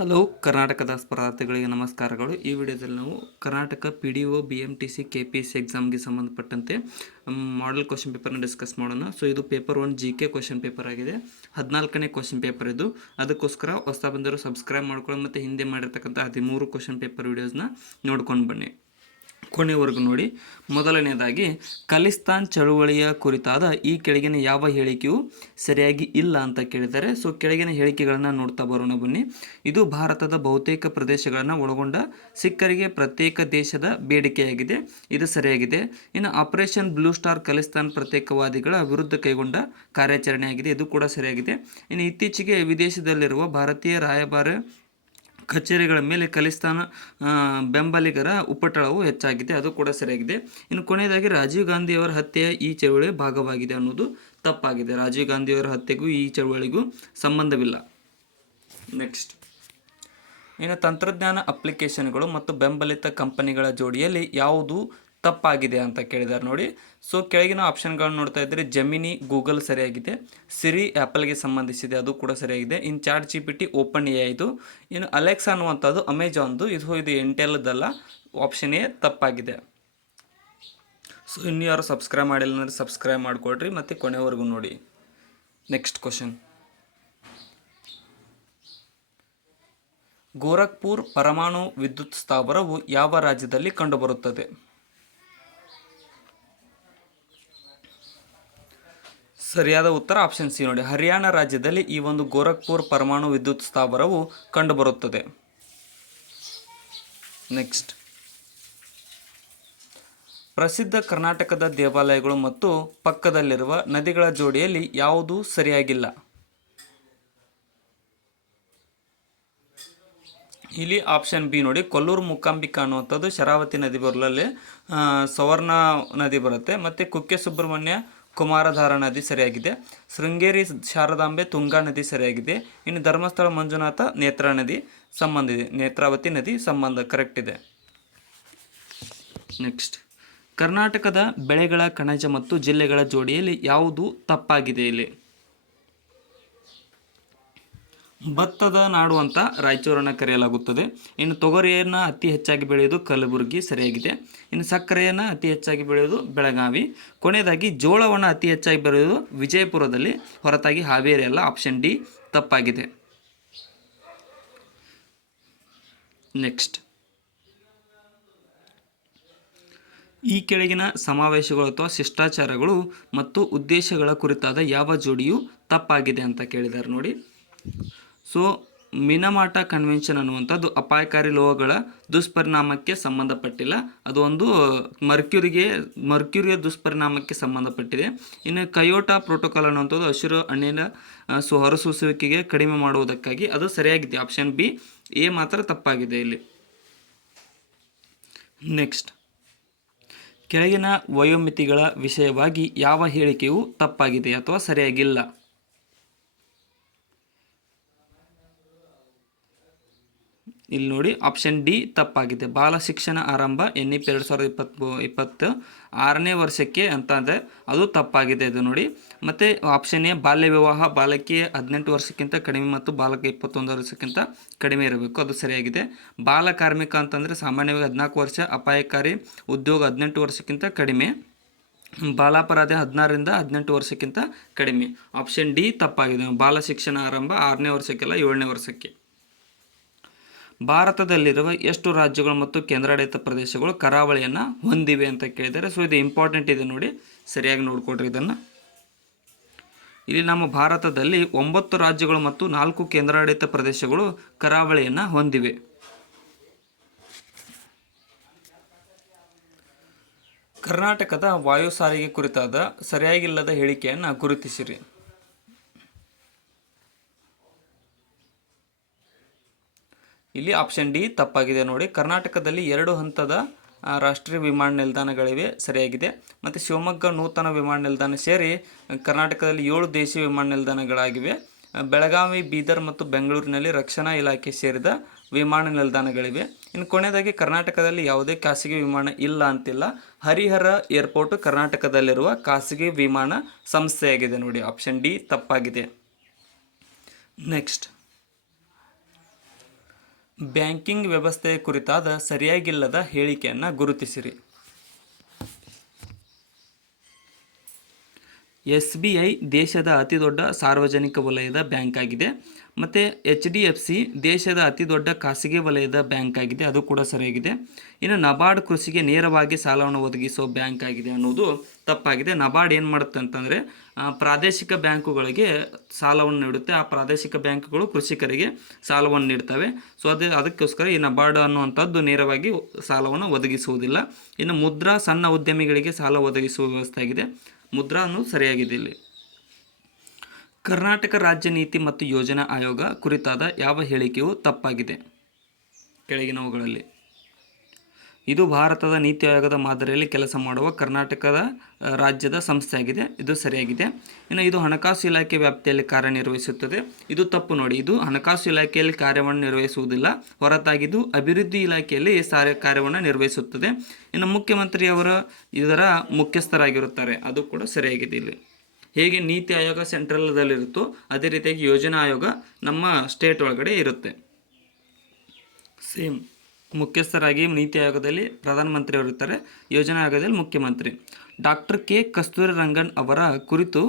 Hello ಕರ್ನಾಟಕದ ಸ್ಪರ್ಧಾರ್ಥಿಗಳಿಗೆ ನಮಸ್ಕಾರಗಳು. ಈ ವಿಡಿಯೋದಲ್ಲಿ ನಾವು ಕರ್ನಾಟಕ PDO BMTC KPSC ಎಕ್ಸಾಮ್ಗೆ ಸಂಬಂಧಪಟ್ಟಂತೆ ಮಾಡೆಲ್ ಕ್ವಶನ್ ಪೇಪರ್ನ ಡಿಸ್ಕಸ್ ಮಾಡೋಣ. ಸೊ ಇದು ಪೇಪರ್ 1 GK ಕ್ವಶನ್ ಪೇಪರ್ ಆಗಿದೆ. 14ನೇ ಕ್ವಶನ್ ಪೇಪರ್ ಇದು. ಅದಕ್ಕೋಸ್ಕರ ಹೊಸ ಬಂದರು ಸಬ್ಸ್ಕ್ರೈಬ್ ಮಾಡ್ಕೊಳ್ಳಿ ಮತ್ತು ಹಿಂದೆ ಮಾಡಿರ್ತಕ್ಕಂಥ 13 ಕ್ವಶನ್ ಪೇಪರ್ ವಿಡಿಯೋಸ್ನ ನೋಡ್ಕೊಂಡು ಬನ್ನಿ, ಕೊನೆವರೆಗೂ ನೋಡಿ. ಮೊದಲನೇದಾಗಿ, ಖಲಿಸ್ತಾನ್ ಚಳುವಳಿಯ ಕುರಿತಾದ ಈ ಕೆಳಗಿನ ಯಾವ ಹೇಳಿಕೆಯು ಸರಿಯಾಗಿ ಇಲ್ಲ ಅಂತ ಕೇಳಿದ್ದಾರೆ. ಸೊ ಕೆಳಗಿನ ಹೇಳಿಕೆಗಳನ್ನು ನೋಡ್ತಾ ಬರೋಣ ಬನ್ನಿ. ಇದು ಭಾರತದ ಬಹುತೇಕ ಪ್ರದೇಶಗಳನ್ನು ಒಳಗೊಂಡ ಸಿಖ್ಖರಿಗೆ ಪ್ರತ್ಯೇಕ ದೇಶದ ಬೇಡಿಕೆಯಾಗಿದೆ, ಇದು ಸರಿಯಾಗಿದೆ. ಇನ್ನು ಆಪರೇಷನ್ ಬ್ಲೂ ಸ್ಟಾರ್ ಖಲಿಸ್ತಾನ್ ಪ್ರತ್ಯೇಕವಾದಿಗಳ ವಿರುದ್ಧ ಕೈಗೊಂಡ ಕಾರ್ಯಾಚರಣೆಯಾಗಿದೆ, ಇದು ಕೂಡ ಸರಿಯಾಗಿದೆ. ಇನ್ನು ಇತ್ತೀಚೆಗೆ ವಿದೇಶದಲ್ಲಿರುವ ಭಾರತೀಯ ರಾಯಭಾರ ಕಚೇರಿಗಳ ಮೇಲೆ ಖಲಿಸ್ತಾನ ಬೆಂಬಲಿಗರ ಉಪಟಳವು ಹೆಚ್ಚಾಗಿದೆ, ಅದು ಕೂಡ ಸರಿಯಾಗಿದೆ. ಇನ್ನು ಕೊನೆಯದಾಗಿ, ರಾಜೀವ್ ಗಾಂಧಿಯವರ ಹತ್ಯೆಯ ಈ ಚಳುವಳಿಯ ಭಾಗವಾಗಿದೆ ಅನ್ನೋದು ತಪ್ಪಾಗಿದೆ. ರಾಜೀವ್ ಗಾಂಧಿಯವರ ಹತ್ಯೆಗೂ ಈ ಚಳುವಳಿಗೂ ಸಂಬಂಧವಿಲ್ಲ. ನೆಕ್ಸ್ಟ್, ಇನ್ನು ತಂತ್ರಜ್ಞಾನ ಅಪ್ಲಿಕೇಶನ್ಗಳು ಮತ್ತು ಬೆಂಬಲಿತ ಕಂಪನಿಗಳ ಜೋಡಿಯಲ್ಲಿ ಯಾವುದು ತಪ್ಪಾಗಿದೆ ಅಂತ ಕೇಳಿದ್ದಾರೆ ನೋಡಿ. ಸೊ ಕೆಳಗಿನ ಆಪ್ಷನ್ಗಳನ್ನು ನೋಡ್ತಾ ಇದ್ದರೆ ಜೆಮಿನಿ ಗೂಗಲ್ ಸರಿಯಾಗಿದೆ, ಸಿರಿ ಆ್ಯಪಲ್ಗೆ ಸಂಬಂಧಿಸಿದೆ, ಅದು ಕೂಡ ಸರಿಯಾಗಿದೆ. ಇನ್ನು ಚಾಟ್ GPT ಓಪನ್ AI ಇದು. ಇನ್ನು ಅಲೆಕ್ಸಾ ಅನ್ನುವಂಥದ್ದು ಅಮೆಜಾನ್ದು, ಇದು ಇಂಟೆಲ್ದಲ್ಲ, ಆಪ್ಷನ್ ಎ ತಪ್ಪಾಗಿದೆ. ಸೊ ಇನ್ನು ಯಾರು ಸಬ್ಸ್ಕ್ರೈಬ್ ಮಾಡಿಲ್ಲ ಅಂದರೆ ಸಬ್ಸ್ಕ್ರೈಬ್ ಮಾಡಿಕೊಡ್ರಿ ಮತ್ತು ಕೊನೆವರೆಗೂ ನೋಡಿ. ನೆಕ್ಸ್ಟ್ ಕ್ವಶನ್, ಗೋರಖ್ಪುರ್ ಪರಮಾಣು ವಿದ್ಯುತ್ ಸ್ಥಾವರವು ಯಾವ ರಾಜ್ಯದಲ್ಲಿ ಕಂಡುಬರುತ್ತದೆ? ಸರಿಯಾದ ಉತ್ತರ ಆಪ್ಷನ್ ಸಿ ನೋಡಿ, ಹರಿಯಾಣ ರಾಜ್ಯದಲ್ಲಿ ಈ ಒಂದು ಗೋರಖ್ಪುರ್ ಪರಮಾಣು ವಿದ್ಯುತ್ ಸ್ಥಾವರವು ಕಂಡುಬರುತ್ತದೆ. ನೆಕ್ಸ್ಟ್, ಪ್ರಸಿದ್ಧ ಕರ್ನಾಟಕದ ದೇವಾಲಯಗಳು ಮತ್ತು ಪಕ್ಕದಲ್ಲಿರುವ ನದಿಗಳ ಜೋಡಿಯಲ್ಲಿ ಯಾವುದು ಸರಿಯಾಗಿಲ್ಲ? ಇಲ್ಲಿ ಆಪ್ಷನ್ ಬಿ ನೋಡಿ, ಕೊಲ್ಲೂರು ಮೂಕಾಂಬಿಕಾ ಅನ್ನುವಂಥದ್ದು ಶರಾವತಿ ನದಿ ಬರಲಲ್ಲಿ ಸವರ್ಣ ನದಿ ಬರುತ್ತೆ, ಮತ್ತು ಕುಕ್ಕೆ ಸುಬ್ರಹ್ಮಣ್ಯ ಕುಮಾರಧಾರ ನದಿ ಸರಿಯಾಗಿದೆ. ಶೃಂಗೇರಿ ಶಾರದಾಂಬೆ ತುಂಗಾ ನದಿ ಸರಿಯಾಗಿದೆ. ಇನ್ನು ಧರ್ಮಸ್ಥಳ ಮಂಜುನಾಥ ನೇತ್ರಾ ನದಿ ಸಂಬಂಧ ಇದೆ, ನೇತ್ರಾವತಿ ನದಿ ಸಂಬಂಧ ಕರೆಕ್ಟ್ ಇದೆ. ನೆಕ್ಸ್ಟ್, ಕರ್ನಾಟಕದ ಬೆಳೆಗಳ ಕಣಜ ಮತ್ತು ಜಿಲ್ಲೆಗಳ ಜೋಡಿಯಲ್ಲಿ ಯಾವುದು ತಪ್ಪಾಗಿದೆ? ಇಲ್ಲಿ ಭತ್ತದ ನಾಡು ಅಂತ ರಾಯಚೂರನ್ನು ಕರೆಯಲಾಗುತ್ತದೆ. ಇನ್ನು ತೊಗರಿಯನ್ನು ಅತಿ ಹೆಚ್ಚಾಗಿ ಬೆಳೆಯೋದು ಕಲಬುರಗಿ, ಸರಿಯಾಗಿದೆ. ಇನ್ನು ಸಕ್ಕರೆಯನ್ನು ಅತಿ ಹೆಚ್ಚಾಗಿ ಬೆಳೆಯೋದು ಬೆಳಗಾವಿ. ಕೊನೆಯದಾಗಿ, ಜೋಳವನ್ನು ಅತಿ ಹೆಚ್ಚಾಗಿ ಬೆಳೆಯೋದು ವಿಜಯಪುರದಲ್ಲಿ, ಹೊರತಾಗಿ ಹಾವೇರಿ ಅಲ್ಲ, ಆಪ್ಷನ್ ಡಿ ತಪ್ಪಾಗಿದೆ. ನೆಕ್ಸ್ಟ್, ಈ ಕೆಳಗಿನ ಸಮಾವೇಶಗಳು ಅಥವಾ ಶಿಷ್ಟಾಚಾರಗಳು ಮತ್ತು ಉದ್ದೇಶಗಳ ಕುರಿತಾದ ಯಾವ ಜೋಡಿಯು ತಪ್ಪಾಗಿದೆ ಅಂತ ಕೇಳಿದ್ದಾರೆ ನೋಡಿ. ಸೊ ಮಿನಮಾಟ ಕನ್ವೆನ್ಷನ್ ಅನ್ನುವಂಥದ್ದು ಅಪಾಯಕಾರಿ ಲೋಹಗಳ ದುಷ್ಪರಿಣಾಮಕ್ಕೆ ಸಂಬಂಧಪಟ್ಟಿಲ್ಲ, ಅದು ಒಂದು ಮರ್ಕ್ಯೂರಿಯ ದುಷ್ಪರಿಣಾಮಕ್ಕೆ ಸಂಬಂಧಪಟ್ಟಿದೆ. ಇನ್ನು ಕಯೋಟಾ ಪ್ರೋಟೋಕಾಲ್ ಅನ್ನುವಂಥದ್ದು ಹಸಿರು ಅನಿಲ ಹೊರಸೂಸುವಿಕೆಗೆ ಕಡಿಮೆ ಮಾಡುವುದಕ್ಕಾಗಿ, ಅದು ಸರಿಯಾಗಿದೆ. ಆಪ್ಷನ್ ಬಿ ಎ ಮಾತ್ರ ತಪ್ಪಾಗಿದೆ ಇಲ್ಲಿ. ನೆಕ್ಸ್ಟ್, ಕೆಳಗಿನ ವಯೋಮಿತಿಗಳ ವಿಷಯವಾಗಿ ಯಾವ ಹೇಳಿಕೆಯು ತಪ್ಪಾಗಿದೆ ಅಥವಾ ಸರಿಯಾಗಿಲ್ಲ? ಇಲ್ಲಿ ನೋಡಿ, ಆಪ್ಷನ್ ಡಿ ತಪ್ಪಾಗಿದೆ. ಬಾಲ ಶಿಕ್ಷಣ ಆರಂಭ NEP 2026ನೇ ವರ್ಷಕ್ಕೆ ಅಂತ ಅಂದರೆ ಅದು ತಪ್ಪಾಗಿದೆ, ಇದು ನೋಡಿ. ಮತ್ತು ಆಪ್ಷನ್ ಎ ಬಾಲ್ಯ ವಿವಾಹ ಬಾಲಕಿಯ 18 ವರ್ಷಕ್ಕಿಂತ ಕಡಿಮೆ ಮತ್ತು ಬಾಲಕ 21 ವರ್ಷಕ್ಕಿಂತ ಕಡಿಮೆ ಇರಬೇಕು, ಅದು ಸರಿಯಾಗಿದೆ. ಬಾಲ ಕಾರ್ಮಿಕ ಅಂತಂದರೆ ಸಾಮಾನ್ಯವಾಗಿ 14 ವರ್ಷ, ಅಪಾಯಕಾರಿ ಉದ್ಯೋಗ 18 ವರ್ಷಕ್ಕಿಂತ ಕಡಿಮೆ, ಬಾಲಾಪರಾಧ 16ರಿಂದ 18 ವರ್ಷಕ್ಕಿಂತ ಕಡಿಮೆ, ಆಪ್ಷನ್ ಡಿ ತಪ್ಪಾಗಿದೆ. ಬಾಲ ಶಿಕ್ಷಣ ಆರಂಭ 6ನೇ ವರ್ಷಕ್ಕೆಲ್ಲ 7ನೇ ವರ್ಷಕ್ಕೆ. ಭಾರತದಲ್ಲಿರುವ ಎಷ್ಟು ರಾಜ್ಯಗಳು ಮತ್ತು ಕೇಂದ್ರಾಡಳಿತ ಪ್ರದೇಶಗಳು ಕರಾವಳಿಯನ್ನು ಹೊಂದಿವೆ ಅಂತ ಕೇಳಿದ್ದಾರೆ. ಸೊ ಇದು ಇಂಪಾರ್ಟೆಂಟ್ ಇದೆ ನೋಡಿ, ಸರಿಯಾಗಿ ನೋಡಿಕೊಡ್ರಿ ಇದನ್ನು. ಇಲ್ಲಿ ನಮ್ಮ ಭಾರತದಲ್ಲಿ 9 ರಾಜ್ಯಗಳು ಮತ್ತು 4 ಕೇಂದ್ರಾಡಳಿತ ಪ್ರದೇಶಗಳು ಕರಾವಳಿಯನ್ನು ಹೊಂದಿವೆ. ಕರ್ನಾಟಕದ ವಾಯು ಸಾರಿಗೆ ಕುರಿತಾದ ಸರಿಯಾಗಿಲ್ಲದ ಹೇಳಿಕೆಯನ್ನು ಗುರುತಿಸಿರಿ. ಇಲ್ಲಿ ಆಪ್ಷನ್ ಡಿ ತಪ್ಪಾಗಿದೆ ನೋಡಿ. ಕರ್ನಾಟಕದಲ್ಲಿ 2 ಹಂತದ ರಾಷ್ಟ್ರೀಯ ವಿಮಾನ ನಿಲ್ದಾಣಗಳಿವೆ, ಸರಿಯಾಗಿದೆ. ಮತ್ತು ಶಿವಮೊಗ್ಗ ನೂತನ ವಿಮಾನ ನಿಲ್ದಾಣ ಸೇರಿ ಕರ್ನಾಟಕದಲ್ಲಿ 7 ದೇಶೀಯ ವಿಮಾನ ನಿಲ್ದಾಣಗಳಾಗಿವೆ. ಬೆಳಗಾವಿ, ಬೀದರ್ ಮತ್ತು ಬೆಂಗಳೂರಿನಲ್ಲಿ ರಕ್ಷಣಾ ಇಲಾಖೆ ಸೇರಿದ ವಿಮಾನ ನಿಲ್ದಾಣಗಳಿವೆ. ಇನ್ನು ಕೊನೆಯದಾಗಿ, ಕರ್ನಾಟಕದಲ್ಲಿ ಯಾವುದೇ ಖಾಸಗಿ ವಿಮಾನ ಇಲ್ಲ ಅಂತಿಲ್ಲ. ಹರಿಹರ ಏರ್ಪೋರ್ಟ್ ಕರ್ನಾಟಕದಲ್ಲಿರುವ ಖಾಸಗಿ ವಿಮಾನ ಸಂಸ್ಥೆಯಾಗಿದೆ ನೋಡಿ, ಆಪ್ಷನ್ ಡಿ ತಪ್ಪಾಗಿದೆ. ನೆಕ್ಸ್ಟ್, ಬ್ಯಾಂಕಿಂಗ್ ವ್ಯವಸ್ಥೆಯ ಕುರಿತಾದ ಸರಿಯಾಗಿಲ್ಲದ ಹೇಳಿಕೆಯನ್ನು ಗುರುತಿಸಿರಿ. SBI ದೇಶದ ಅತಿದೊಡ್ಡ ಸಾರ್ವಜನಿಕ ವಲಯದ ಬ್ಯಾಂಕ್ ಆಗಿದೆ. ಮತ್ತು HDFC ದೇಶದ ಅತಿದೊಡ್ಡ ಖಾಸಗಿ ವಲಯದ ಬ್ಯಾಂಕ್ ಆಗಿದೆ, ಅದು ಕೂಡ ಸರಿಯಾಗಿದೆ. ಇನ್ನು ನಬಾರ್ಡ್ ಕೃಷಿಗೆ ನೇರವಾಗಿ ಸಾಲವನ್ನು ಒದಗಿಸುವ ಬ್ಯಾಂಕ್ ಆಗಿದೆ ಅನ್ನೋದು ತಪ್ಪಾಗಿದೆ. ನಬಾರ್ಡ್ ಏನು ಮಾಡುತ್ತೆ ಅಂತಂದರೆ ಪ್ರಾದೇಶಿಕ ಬ್ಯಾಂಕುಗಳಿಗೆ ಸಾಲವನ್ನು ನೀಡುತ್ತೆ. ಆ ಪ್ರಾದೇಶಿಕ ಬ್ಯಾಂಕುಗಳು ಕೃಷಿಕರಿಗೆ ಸಾಲವನ್ನು ನೀಡ್ತವೆ. ಸೊ ಅದಕ್ಕೋಸ್ಕರ ಈ ನಬಾರ್ಡ್ ಅನ್ನುವಂಥದ್ದು ನೇರವಾಗಿ ಸಾಲವನ್ನು ಒದಗಿಸುವುದಿಲ್ಲ. ಇನ್ನು ಮುದ್ರಾ ಸಣ್ಣ ಉದ್ಯಮಿಗಳಿಗೆ ಸಾಲ ಒದಗಿಸುವ ವ್ಯವಸ್ಥೆ ಆಗಿದೆ. ಮುದ್ರಾ ಅನ್ನೋದು ಸರಿಯಾಗಿದೆ ಇಲ್ಲಿ. ಕರ್ನಾಟಕ ರಾಜ್ಯ ನೀತಿ ಮತ್ತು ಯೋಜನಾ ಆಯೋಗ ಕುರಿತಾದ ಯಾವ ಹೇಳಿಕೆಯು ತಪ್ಪಾಗಿದೆ ಕೆಳಗಿನವುಗಳಲ್ಲಿ? ಇದು ಭಾರತದ ನೀತಿ ಆಯೋಗದ ಮಾದರಿಯಲ್ಲಿ ಕೆಲಸ ಮಾಡುವ ಕರ್ನಾಟಕದ ರಾಜ್ಯದ ಸಂಸ್ಥೆಯಾಗಿದೆ, ಇದು ಸರಿಯಾಗಿದೆ. ಇನ್ನು ಇದು ಹಣಕಾಸು ಇಲಾಖೆ ವ್ಯಾಪ್ತಿಯಲ್ಲಿ ಕಾರ್ಯನಿರ್ವಹಿಸುತ್ತದೆ, ಇದು ತಪ್ಪು ನೋಡಿ. ಇದು ಹಣಕಾಸು ಇಲಾಖೆಯಲ್ಲಿ ಕಾರ್ಯವನ್ನು ನಿರ್ವಹಿಸುವುದಿಲ್ಲ, ಹೊರತಾಗಿದ್ದು ಅಭಿವೃದ್ಧಿ ಇಲಾಖೆಯಲ್ಲಿ ಕಾರ್ಯವನ್ನು ನಿರ್ವಹಿಸುತ್ತದೆ. ಇನ್ನು ಮುಖ್ಯಮಂತ್ರಿಯವರು ಇದರ ಮುಖ್ಯಸ್ಥರಾಗಿರುತ್ತಾರೆ, ಅದು ಕೂಡ ಸರಿಯಾಗಿದೆ ಇಲ್ಲಿ. ಹೇಗೆ ನೀತಿ ಆಯೋಗ ಸೆಂಟ್ರಲ್ದಲ್ಲಿರುತ್ತೋ ಅದೇ ರೀತಿಯಾಗಿ ಯೋಜನಾ ಆಯೋಗ ನಮ್ಮ ಸ್ಟೇಟ್ ಒಳಗಡೆ ಇರುತ್ತೆ. ಸೇಮ್ ಮುಖ್ಯಸ್ಥರಾಗಿ ನೀತಿ ಆಯೋಗದಲ್ಲಿ ಪ್ರಧಾನಮಂತ್ರಿಯವರು ಇರ್ತಾರೆ, ಯೋಜನಾ ಆಯೋಗದಲ್ಲಿ ಮುಖ್ಯಮಂತ್ರಿ. ಡಾಕ್ಟರ್ ಕೆ ಕಸ್ತೂರಿ ರಂಗನ್ ಅವರ ಕುರಿತು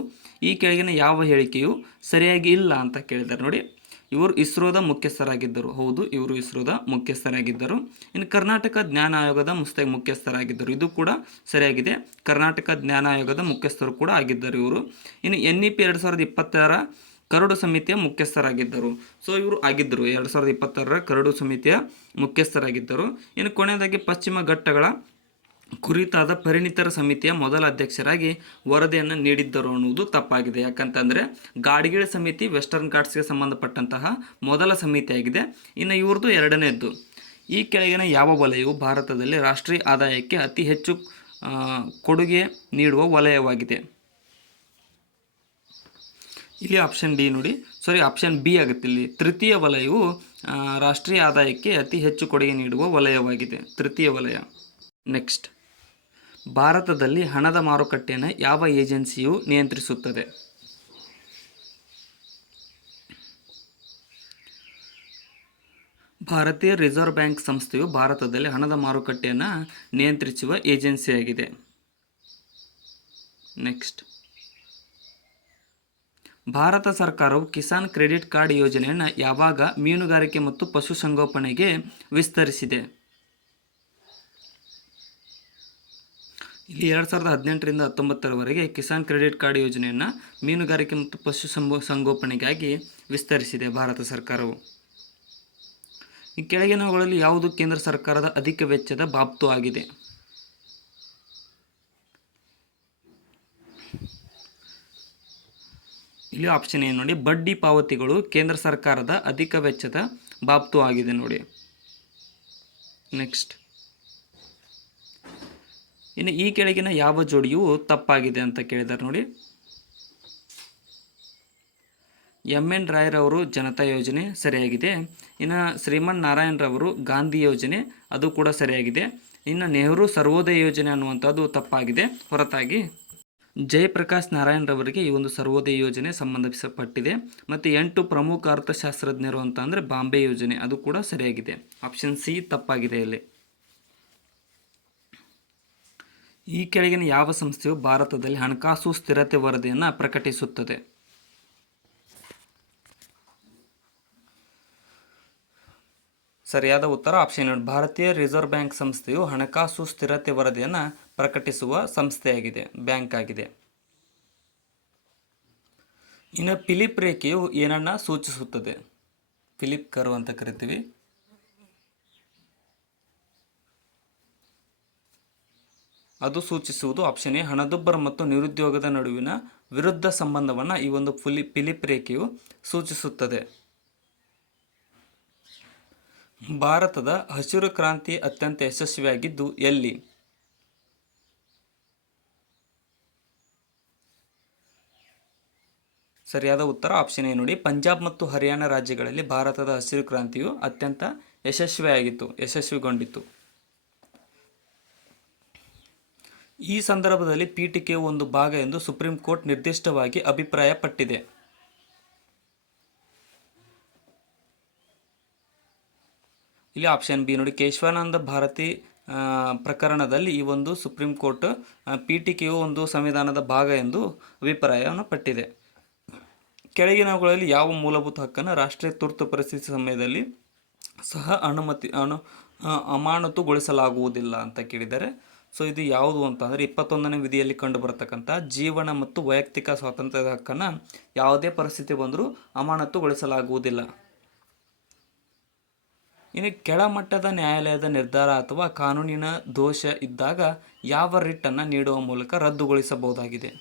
ಈ ಕೆಳಗಿನ ಯಾವ ಹೇಳಿಕೆಯು ಸರಿಯಾಗಿ ಇಲ್ಲ ಅಂತ ಕೇಳಿದ್ದಾರೆ ನೋಡಿ. ಇವರು ಇಸ್ರೋದ ಮುಖ್ಯಸ್ಥರಾಗಿದ್ದರು, ಹೌದು ಇವರು ಇಸ್ರೋದ ಮುಖ್ಯಸ್ಥರಾಗಿದ್ದರು. ಇನ್ನು ಕರ್ನಾಟಕ ಜ್ಞಾನ ಆಯೋಗದ ಮುಖ್ಯಸ್ಥರಾಗಿದ್ದರು, ಇದು ಕೂಡ ಸರಿಯಾಗಿದೆ. ಕರ್ನಾಟಕ ಜ್ಞಾನ ಆಯೋಗದ ಮುಖ್ಯಸ್ಥರು ಕೂಡ ಆಗಿದ್ದರು ಇವರು. ಇನ್ನು NEP 2020 ಕರಡು ಸಮಿತಿಯ ಮುಖ್ಯಸ್ಥರಾಗಿದ್ದರು. ಸೊ ಇವರು ಆಗಿದ್ದರು 2020 ಕರಡು ಸಮಿತಿಯ ಮುಖ್ಯಸ್ಥರಾಗಿದ್ದರು. ಇನ್ನು ಕೊನೆಯದಾಗಿ ಪಶ್ಚಿಮ ಘಟ್ಟಗಳ ಕುರಿತಾದ ಪರಿಣಿತರ ಸಮಿತಿಯ ಮೊದಲ ಅಧ್ಯಕ್ಷರಾಗಿ ವರದಿಯನ್ನು ನೀಡಿದ್ದರು ಅನ್ನುವುದು ತಪ್ಪಾಗಿದೆ. ಯಾಕಂತಂದರೆ ಗಾಡ್ಗೀಳ್ ಸಮಿತಿ ವೆಸ್ಟರ್ನ್ ಘಾಟ್ಸ್ಗೆ ಸಂಬಂಧಪಟ್ಟಂತಹ ಮೊದಲ ಸಮಿತಿಯಾಗಿದೆ. ಇನ್ನು ಇವ್ರದ್ದು ಎರಡನೇದ್ದು. ಈ ಕೆಳಗಿನ ಯಾವ ವಲಯವು ಭಾರತದಲ್ಲಿ ರಾಷ್ಟ್ರೀಯ ಆದಾಯಕ್ಕೆ ಅತಿ ಹೆಚ್ಚು ಕೊಡುಗೆ ನೀಡುವ ವಲಯವಾಗಿದೆ? ಇಲ್ಲಿ ಆಪ್ಷನ್ ಡಿ ನೋಡಿ, ಆಪ್ಷನ್ ಬಿ ಆಗುತ್ತೆ. ಇಲ್ಲಿ ತೃತೀಯ ವಲಯವು ರಾಷ್ಟ್ರೀಯ ಆದಾಯಕ್ಕೆ ಅತಿ ಹೆಚ್ಚು ಕೊಡುಗೆ ನೀಡುವ ವಲಯವಾಗಿದೆ, ತೃತೀಯ ವಲಯ. ನೆಕ್ಸ್ಟ್, ಭಾರತದಲ್ಲಿ ಹಣದ ಮಾರುಕಟ್ಟೆಯನ್ನು ಯಾವ ಏಜೆನ್ಸಿಯು ನಿಯಂತ್ರಿಸುತ್ತದೆ? ಭಾರತೀಯ ರಿಸರ್ವ್ ಬ್ಯಾಂಕ್ ಸಂಸ್ಥೆಯು ಭಾರತದಲ್ಲಿ ಹಣದ ಮಾರುಕಟ್ಟೆಯನ್ನು ನಿಯಂತ್ರಿಸುವ ಏಜೆನ್ಸಿಯಾಗಿದೆ. ನೆಕ್ಸ್ಟ್, ಭಾರತ ಸರ್ಕಾರವು ಕಿಸಾನ್ ಕ್ರೆಡಿಟ್ ಕಾರ್ಡ್ ಯೋಜನೆಯನ್ನು ಯಾವಾಗ ಮೀನುಗಾರಿಕೆ ಮತ್ತು ಪಶುಸಂಗೋಪನೆಗೆ ವಿಸ್ತರಿಸಿದೆ? ಇಲ್ಲಿ 2018ರಿಂದ 2019 ಕಿಸಾನ್ ಕ್ರೆಡಿಟ್ ಕಾರ್ಡ್ ಯೋಜನೆಯನ್ನು ಮೀನುಗಾರಿಕೆ ಮತ್ತು ಪಶುಸಂಗೋಪನೆಗಾಗಿ ವಿಸ್ತರಿಸಿದೆ ಭಾರತ ಸರ್ಕಾರವು. ಈ ಕೆಳಗಿನವುಗಳಲ್ಲಿ ಯಾವುದು ಕೇಂದ್ರ ಸರ್ಕಾರದ ಅಧಿಕ ವೆಚ್ಚದ ಬಾಬ್ತು ಆಗಿದೆ? ಇಲ್ಲಿ ಆಪ್ಷನ್ ಏನು ನೋಡಿ, ಬಡ್ಡಿ ಪಾವತಿಗಳು ಕೇಂದ್ರ ಸರ್ಕಾರದ ಅಧಿಕ ವೆಚ್ಚದ ಬಾಬ್ತು ಆಗಿದೆ ನೋಡಿ. ನೆಕ್ಸ್ಟ್, ಇನ್ನು ಈ ಕೆಳಗಿನ ಯಾವ ಜೋಡಿಯು ತಪ್ಪಾಗಿದೆ ಅಂತ ಕೇಳಿದ್ದಾರೆ ನೋಡಿ. MN ರಾಯರವರು ಜನತಾ ಯೋಜನೆ ಸರಿಯಾಗಿದೆ. ಇನ್ನು ಶ್ರೀಮನ್ ನಾರಾಯಣರವರು ಗಾಂಧಿ ಯೋಜನೆ, ಅದು ಕೂಡ ಸರಿಯಾಗಿದೆ. ಇನ್ನು ನೆಹರು ಸರ್ವೋದಯ ಯೋಜನೆ ಅನ್ನುವಂಥದ್ದು ತಪ್ಪಾಗಿದೆ. ಹೊರತಾಗಿ ಜಯಪ್ರಕಾಶ್ ನಾರಾಯಣರವರಿಗೆ ಈ ಒಂದು ಸರ್ವೋದಯ ಯೋಜನೆ ಸಂಬಂಧಿಸಲ್ಪಟ್ಟಿದೆ. ಮತ್ತು 8 ಪ್ರಮುಖ ಅರ್ಥಶಾಸ್ತ್ರಜ್ಞರು ಅಂತ ಅಂದರೆ ಬಾಂಬೆ ಯೋಜನೆ, ಅದು ಕೂಡ ಸರಿಯಾಗಿದೆ. ಆಪ್ಷನ್ ಸಿ ತಪ್ಪಾಗಿದೆ ಇಲ್ಲಿ. ಈ ಕೆಳಗಿನ ಯಾವ ಸಂಸ್ಥೆಯು ಭಾರತದಲ್ಲಿ ಹಣಕಾಸು ಸ್ಥಿರತೆ ವರದಿಯನ್ನು ಪ್ರಕಟಿಸುತ್ತದೆ? ಸರಿಯಾದ ಉತ್ತರ ಆಪ್ಷನ್ 2, ಭಾರತೀಯ ರಿಸರ್ವ್ ಬ್ಯಾಂಕ್ ಸಂಸ್ಥೆಯು ಹಣಕಾಸು ಸ್ಥಿರತೆ ವರದಿಯನ್ನು ಪ್ರಕಟಿಸುವ ಸಂಸ್ಥೆಯಾಗಿದೆ, ಬ್ಯಾಂಕ್ ಆಗಿದೆ. ಇನ್ನು ಫಿಲಿಪ್ ರೇಖೆಯು ಏನನ್ನು ಸೂಚಿಸುತ್ತದೆ? ಫಿಲಿಪ್ ಕರ್ವ್ ಅಂತ ಕರಿತೀವಿ. ಅದು ಸೂಚಿಸುವುದು ಆಪ್ಷನ್ ಎ, ಹಣದುಬ್ಬರ ಮತ್ತು ನಿರುದ್ಯೋಗದ ನಡುವಿನ ವಿರುದ್ಧ ಸಂಬಂಧವನ್ನು ಈ ಒಂದು ಫಿಲಿಪ್ ರೇಖೆಯು ಸೂಚಿಸುತ್ತದೆ. ಭಾರತದ ಹಸಿರು ಕ್ರಾಂತಿ ಅತ್ಯಂತ ಯಶಸ್ವಿಯಾಗಿದ್ದು ಎಲ್ಲಿ? ಸರಿಯಾದ ಉತ್ತರ ಆಪ್ಷನ್ ಎ ನೋಡಿ, ಪಂಜಾಬ್ ಮತ್ತು ಹರಿಯಾಣ ರಾಜ್ಯಗಳಲ್ಲಿ ಭಾರತದ ಹಸಿರು ಕ್ರಾಂತಿಯು ಅತ್ಯಂತ ಯಶಸ್ವಿಗೊಂಡಿತು. ಈ ಸಂದರ್ಭದಲ್ಲಿ ಪೀಠಿಕೆಯು ಒಂದು ಭಾಗ ಎಂದು ಸುಪ್ರೀಂ ಕೋರ್ಟ್ ನಿರ್ದಿಷ್ಟವಾಗಿ ಅಭಿಪ್ರಾಯಪಟ್ಟಿದೆ. ಇಲ್ಲಿ ಆಪ್ಷನ್ ಬಿ ನೋಡಿ, ಕೇಶವಾನಂದ ಭಾರತಿ ಪ್ರಕರಣದಲ್ಲಿ ಈ ಒಂದು ಸುಪ್ರೀಂ ಕೋರ್ಟ್ ಪೀಠಿಕೆಯು ಒಂದು ಸಂವಿಧಾನದ ಭಾಗ ಎಂದು ಅಭಿಪ್ರಾಯವನ್ನು ಪಟ್ಟಿದೆ. ಕೆಳಗಿನವುಗಳಲ್ಲಿ ಯಾವ ಮೂಲಭೂತ ಹಕ್ಕನ್ನು ರಾಷ್ಟ್ರೀಯ ತುರ್ತು ಪರಿಸ್ಥಿತಿ ಸಮಯದಲ್ಲಿ ಸಹ ಅಮಾನತುಗೊಳಿಸಲಾಗುವುದಿಲ್ಲ ಅಂತ ಕೇಳಿದ್ದಾರೆ. ಸೊ ಇದು ಯಾವುದು ಅಂತಂದರೆ 21ನೇ ವಿಧಿಯಲ್ಲಿ ಕಂಡುಬರತಕ್ಕಂಥ ಜೀವನ ಮತ್ತು ವೈಯಕ್ತಿಕ ಸ್ವಾತಂತ್ರ್ಯದ ಹಕ್ಕನ್ನು ಯಾವುದೇ ಪರಿಸ್ಥಿತಿ ಬಂದರೂ ಅಮಾನತುಗೊಳಿಸಲಾಗುವುದಿಲ್ಲ. ಇನ್ನು ಕೆಳಮಟ್ಟದ ನ್ಯಾಯಾಲಯದ ನಿರ್ಧಾರ ಅಥವಾ ಕಾನೂನಿನ ದೋಷ ಇದ್ದಾಗ ಯಾವ ರಿಟ್ಟನ್ನು ನೀಡುವ ಮೂಲಕ ರದ್ದುಗೊಳಿಸಬಹುದಾಗಿದೆ?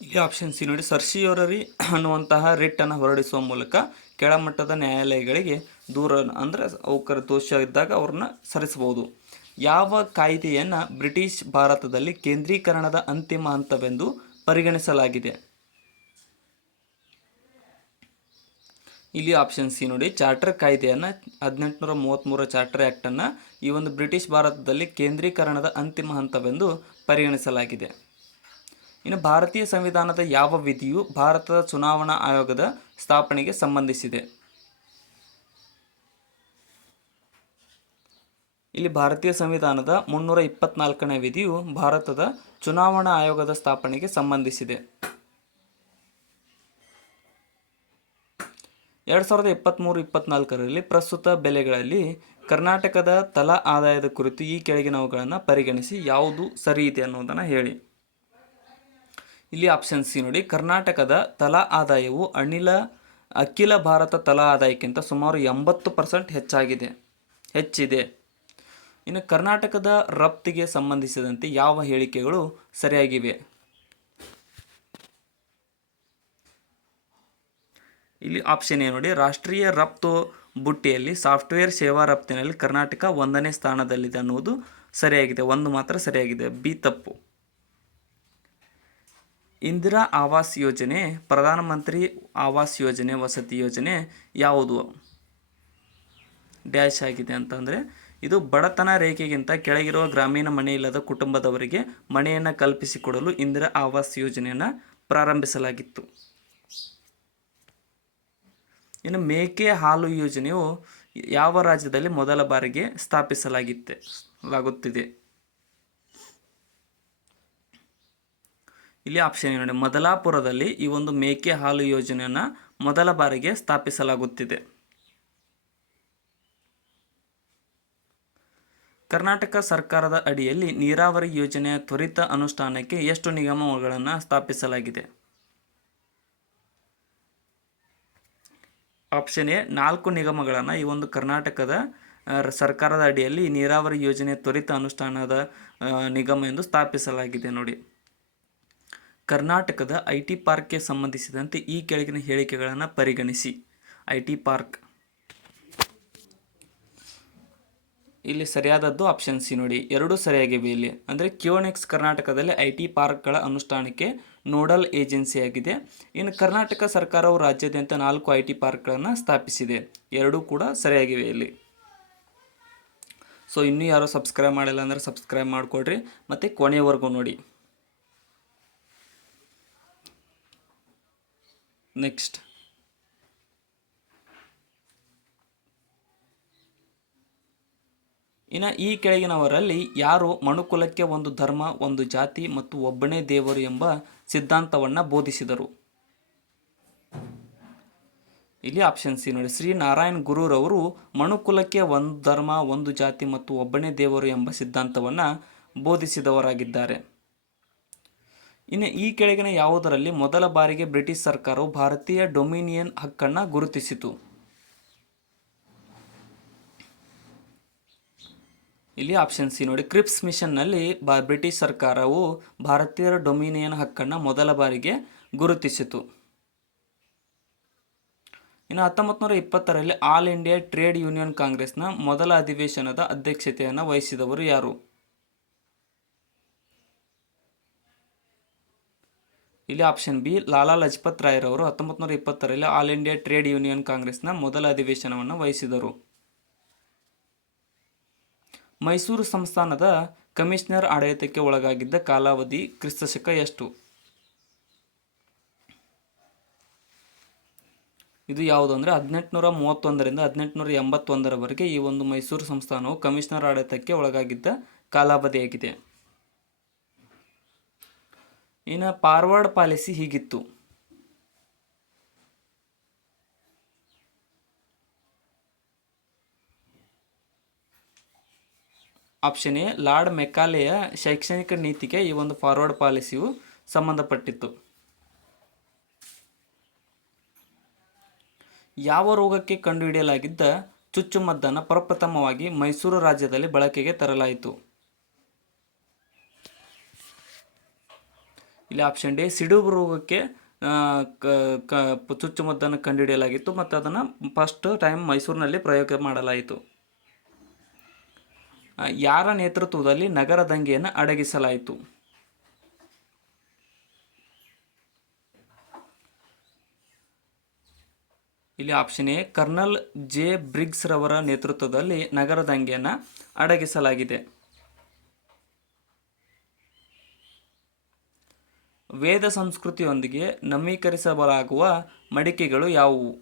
ಇಲ್ಲಿ ಆಪ್ಷನ್ ಸಿ ನೋಡಿ, ಸರ್ಶಿಯೋರರಿ ಅನ್ನುವಂತಹ ರಿಟ್ಟನ್ನು ಹೊರಡಿಸುವ ಮೂಲಕ ಕೆಳಮಟ್ಟದ ನ್ಯಾಯಾಲಯಗಳಿಗೆ ದೂರ ಅಂದರೆ ಅವಕರ ದೋಷ ಇದ್ದಾಗ ಅವ್ರನ್ನ ಸರಿಸಬಹುದು. ಯಾವ ಕಾಯ್ದೆಯನ್ನು ಬ್ರಿಟಿಷ್ ಭಾರತದಲ್ಲಿ ಕೇಂದ್ರೀಕರಣದ ಅಂತಿಮ ಹಂತವೆಂದು ಪರಿಗಣಿಸಲಾಗಿದೆ? ಇಲ್ಲಿ ಆಪ್ಷನ್ ಸಿ ನೋಡಿ, ಚಾರ್ಟರ್ ಕಾಯ್ದೆಯನ್ನು 1833 ಚಾರ್ಟರ್ ಆ್ಯಕ್ಟನ್ನು ಈ ಒಂದು ಬ್ರಿಟಿಷ್ ಭಾರತದಲ್ಲಿ ಕೇಂದ್ರೀಕರಣದ ಅಂತಿಮ ಹಂತವೆಂದು ಪರಿಗಣಿಸಲಾಗಿದೆ. ಇನ್ನು ಭಾರತೀಯ ಸಂವಿಧಾನದ ಯಾವ ವಿಧಿಯು ಭಾರತದ ಚುನಾವಣಾ ಆಯೋಗದ ಸ್ಥಾಪನೆಗೆ ಸಂಬಂಧಿಸಿದೆ? ಇಲ್ಲಿ ಭಾರತೀಯ ಸಂವಿಧಾನದ 324ನೇ ವಿಧಿಯು ಭಾರತದ ಚುನಾವಣಾ ಆಯೋಗದ ಸ್ಥಾಪನೆಗೆ ಸಂಬಂಧಿಸಿದೆ. 2023-24ರಲ್ಲಿ ಪ್ರಸ್ತುತ ಬೆಲೆಗಳಲ್ಲಿ ಕರ್ನಾಟಕದ ತಲಾ ಆದಾಯದ ಕುರಿತು ಈ ಕೆಳಗಿನವುಗಳನ್ನು ಪರಿಗಣಿಸಿ ಯಾವುದು ಸರಿ ಇದೆ ಅನ್ನೋದನ್ನು ಹೇಳಿ. ಇಲ್ಲಿ ಆಪ್ಷನ್ ಸಿ ನೋಡಿ, ಕರ್ನಾಟಕದ ತಲಾ ಆದಾಯವು ಅಖಿಲ ಭಾರತ ತಲಾ ಆದಾಯಕ್ಕಿಂತ ಸುಮಾರು 80% ಹೆಚ್ಚಿದೆ. ಇನ್ನು ಕರ್ನಾಟಕದ ರಫ್ತಿಗೆ ಸಂಬಂಧಿಸಿದಂತೆ ಯಾವ ಹೇಳಿಕೆಗಳು ಸರಿಯಾಗಿವೆ? ಇಲ್ಲಿ ಆಪ್ಷನ್ ಎ ನೋಡಿ, ರಾಷ್ಟ್ರೀಯ ರಫ್ತು ಬುಟ್ಟಿಯಲ್ಲಿ ಸಾಫ್ಟ್ವೇರ್ ಸೇವಾ ರಫ್ತಿನಲ್ಲಿ ಕರ್ನಾಟಕ 1ನೇ ಸ್ಥಾನದಲ್ಲಿದೆ ಅನ್ನುವುದು ಸರಿಯಾಗಿದೆ, ಒಂದು ಮಾತ್ರ ಸರಿಯಾಗಿದೆ, ಬಿ ತಪ್ಪು. ಇಂದಿರಾ ಆವಾಸ್ ಯೋಜನೆ, ಪ್ರಧಾನಮಂತ್ರಿ ಆವಾಸ್ ಯೋಜನೆ, ವಸತಿ ಯೋಜನೆ ಯಾವುದು ಡ್ಯಾಶ್ ಆಗಿದೆ ಅಂತಂದರೆ ಇದು ಬಡತನ ರೇಖೆಗಿಂತ ಕೆಳಗಿರುವ ಗ್ರಾಮೀಣ ಮನೆಯಿಲ್ಲದ ಕುಟುಂಬದವರಿಗೆ ಮನೆಯನ್ನು ಕಲ್ಪಿಸಿಕೊಡಲು ಇಂದಿರಾ ಆವಾಸ್ ಯೋಜನೆಯನ್ನು ಪ್ರಾರಂಭಿಸಲಾಗಿತ್ತು. ಇನ್ನು ಮೇಕೆ ಹಾಲು ಯೋಜನೆಯು ಯಾವ ರಾಜ್ಯದಲ್ಲಿ ಮೊದಲ ಬಾರಿಗೆ ಸ್ಥಾಪಿಸಲಾಗುತ್ತಿದೆ? ಇಲ್ಲಿ ಆಪ್ಷನ್ ನೋಡಿ, ಮದಲಾಪುರದಲ್ಲಿ ಈ ಒಂದು ಮೇಕೆ ಹಾಲು ಯೋಜನೆಯನ್ನು ಮೊದಲ ಬಾರಿಗೆ ಸ್ಥಾಪಿಸಲಾಗುತ್ತಿದೆ. ಕರ್ನಾಟಕ ಸರ್ಕಾರದ ಅಡಿಯಲ್ಲಿ ನೀರಾವರಿ ಯೋಜನೆಯ ತ್ವರಿತ ಅನುಷ್ಠಾನಕ್ಕೆ ಎಷ್ಟು ನಿಗಮಗಳನ್ನು ಸ್ಥಾಪಿಸಲಾಗಿದೆ? ಆಪ್ಷನ್ ಎ 4 ನಿಗಮಗಳನ್ನು ಈ ಒಂದು ಕರ್ನಾಟಕದ ಸರ್ಕಾರದ ಅಡಿಯಲ್ಲಿ ನೀರಾವರಿ ಯೋಜನೆ ತ್ವರಿತ ಅನುಷ್ಠಾನದ ನಿಗಮ ಎಂದು ಸ್ಥಾಪಿಸಲಾಗಿದೆ. ನೋಡಿ, ಕರ್ನಾಟಕದ IT ಪಾರ್ಕ್ಗೆ ಸಂಬಂಧಿಸಿದಂತೆ ಈ ಕೆಳಗಿನ ಹೇಳಿಕೆಗಳನ್ನು ಪರಿಗಣಿಸಿ. IT ಪಾರ್ಕ್ ಇಲ್ಲಿ ಸರಿಯಾದದ್ದು ಆಪ್ಷನ್ ಸಿ ನೋಡಿ, 2 ಸರಿಯಾಗಿವೆ ಇಲ್ಲಿ. ಅಂದರೆ ಕ್ಯೂನೆಕ್ಸ್ ಕರ್ನಾಟಕದಲ್ಲಿ IT ಪಾರ್ಕ್ಗಳ ಅನುಷ್ಠಾನಕ್ಕೆ ನೋಡಲ್ ಏಜೆನ್ಸಿಯಾಗಿದೆ. ಇನ್ನು ಕರ್ನಾಟಕ ಸರ್ಕಾರವು ರಾಜ್ಯಾದ್ಯಂತ 4 IT ಪಾರ್ಕ್ಗಳನ್ನು ಸ್ಥಾಪಿಸಿದೆ, 2 ಕೂಡ ಸರಿಯಾಗಿವೆ ಇಲ್ಲಿ. ಸೊ ಇನ್ನೂ ಯಾರು ಸಬ್ಸ್ಕ್ರೈಬ್ ಮಾಡಿಲ್ಲ ಅಂದರೆ ಸಬ್ಸ್ಕ್ರೈಬ್ ಮಾಡಿಕೊಡ್ರಿ ಮತ್ತು ಕೊನೆಯವರೆಗೂ ನೋಡಿ. ನೆಕ್ಸ್ಟ್, ಇನ್ನು ಈ ಕೆಳಗಿನವರಲ್ಲಿ ಯಾರು ಮನುಕುಲಕ್ಕೆ ಒಂದು ಧರ್ಮ, ಒಂದು ಜಾತಿ ಮತ್ತು ಒಬ್ಬನೇ ದೇವರು ಎಂಬ ಸಿದ್ಧಾಂತವನ್ನು ಬೋಧಿಸಿದರು? ಇಲ್ಲಿ ಆಪ್ಷನ್ ಸಿ ನೋಡಿ, ಶ್ರೀ ನಾರಾಯಣ್ ಗುರುರವರು ಮನುಕುಲಕ್ಕೆ ಒಂದು ಧರ್ಮ, ಒಂದು ಜಾತಿ ಮತ್ತು ಒಬ್ಬನೇ ದೇವರು ಎಂಬ ಸಿದ್ಧಾಂತವನ್ನು ಬೋಧಿಸಿದವರಾಗಿದ್ದಾರೆ. ಇನ್ನು ಈ ಕೆಳಗಿನ ಯಾವುದರಲ್ಲಿ ಮೊದಲ ಬಾರಿಗೆ ಬ್ರಿಟಿಷ್ ಸರ್ಕಾರವು ಭಾರತೀಯ ಡೊಮಿನಿಯನ್ ಹಕ್ಕನ್ನು ಗುರುತಿಸಿತು? ಇಲ್ಲಿ ಆಪ್ಷನ್ ಸಿ ನೋಡಿ, ಕ್ರಿಪ್ಸ್ ಮಿಷನ್ನಲ್ಲಿ ಬ್ರಿಟಿಷ್ ಸರ್ಕಾರವು ಭಾರತೀಯರ ಡೊಮಿನಿಯನ್ ಹಕ್ಕನ್ನು ಮೊದಲ ಬಾರಿಗೆ ಗುರುತಿಸಿತು. ಇನ್ನು 1920ರಲ್ಲಿ ಆಲ್ ಇಂಡಿಯಾ ಟ್ರೇಡ್ ಯೂನಿಯನ್ ಕಾಂಗ್ರೆಸ್ನ ಮೊದಲ ಅಧಿವೇಶನದ ಅಧ್ಯಕ್ಷತೆಯನ್ನು ವಹಿಸಿದವರು ಯಾರು? ಇಲ್ಲಿ ಆಪ್ಷನ್ ಬಿ ಲಾಲಾ ಲಜಪತ್ ರಾಯ್ರವರು 1920ರಲ್ಲಿ ಆಲ್ ಇಂಡಿಯಾ ಟ್ರೇಡ್ ಯೂನಿಯನ್ ಕಾಂಗ್ರೆಸ್ನ ಮೊದಲ ಅಧಿವೇಶನವನ್ನು ವಹಿಸಿದರು. ಮೈಸೂರು ಸಂಸ್ಥಾನದ ಕಮಿಷನರ್ ಆಡಳಿತಕ್ಕೆ ಒಳಗಾಗಿದ್ದ ಕಾಲಾವಧಿ ಕ್ರಿಸ್ತಶಕ ಎಷ್ಟು? ಇದು ಯಾವುದು ಅಂದರೆ 1831ರಿಂದ 1881ರವರೆಗೆ ಈ ಒಂದು ಮೈಸೂರು ಸಂಸ್ಥಾನವು ಕಮಿಷನರ್ ಆಡಳಿತಕ್ಕೆ ಒಳಗಾಗಿದ್ದ ಕಾಲಾವಧಿಯಾಗಿದೆ. ಇನ್ನು ಫಾರ್ವರ್ಡ್ ಪಾಲಿಸಿ ಹೀಗಿತ್ತು. ಆಪ್ಷನ್ ಎ, ಲಾರ್ಡ್ ಮೆಕಾಲೆಯ ಶೈಕ್ಷಣಿಕ ನೀತಿಗೆ ಈ ಒಂದು ಫಾರ್ವರ್ಡ್ ಪಾಲಿಸಿಯು ಸಂಬಂಧಪಟ್ಟಿತ್ತು. ಯಾವ ರೋಗಕ್ಕೆ ಕಂಡುಹಿಡಿಯಲಾಗಿದ್ದ ಚುಚ್ಚುಮದ್ದನ್ನು ಪ್ರಪ್ರಥಮವಾಗಿ ಮೈಸೂರು ರಾಜ್ಯದಲ್ಲಿ ಬಳಕೆಗೆ ತರಲಾಯಿತು? ಇಲ್ಲಿ ಆಪ್ಷನ್ ಡಿ, ಸಿಡುಬು ರೋಗಕ್ಕೆ ಚುಚ್ಚುಮದ್ದನ್ನು ಕಂಡುಹಿಡಿಯಲಾಗಿತ್ತು ಮತ್ತು ಅದನ್ನು ಫಸ್ಟ್ ಟೈಮ್ ಮೈಸೂರಿನಲ್ಲಿ ಪ್ರಯೋಗ ಮಾಡಲಾಯಿತು. ಯಾರ ನೇತೃತ್ವದಲ್ಲಿ ನಗರ ದಂಗೆಯನ್ನು ಅಡಗಿಸಲಾಯಿತು? ಇಲ್ಲಿ ಆಪ್ಷನ್ ಎ, ಕರ್ನಲ್ ಜೆ ಬ್ರಿಗ್ಸ್ ರವರ ನೇತೃತ್ವದಲ್ಲಿ ನಗರ ದಂಗೆಯನ್ನು ಅಡಗಿಸಲಾಗಿದೆ. ವೇದ ಸಂಸ್ಕೃತಿಯೊಂದಿಗೆ ನವೀಕರಿಸಲಾಗುವ ಮಡಿಕೆಗಳು ಯಾವುವು?